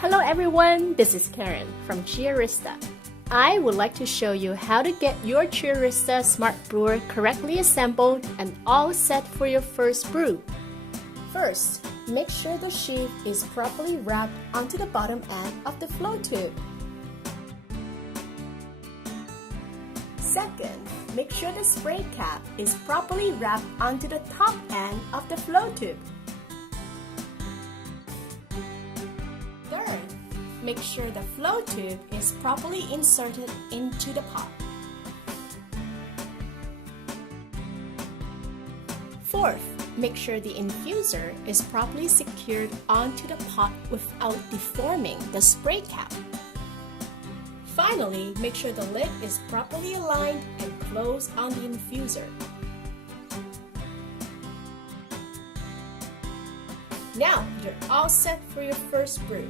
Hello everyone, this is Karen from Qi Aerista. I would like to show you how to get your Qi Aerista Smart Brewer correctly assembled and all set for your first brew. First, make sure the sheath is properly wrapped onto the bottom end of the flow tube. Second, make sure the spray cap is properly wrapped onto the top end of the flow tube. Third, make sure the flow tube is properly inserted into the pot. Fourth, make sure the infuser is properly secured onto the pot without deforming the spray cap. Finally, make sure the lid is properly aligned and closed on the infuser. Now, you're all set for your first brew.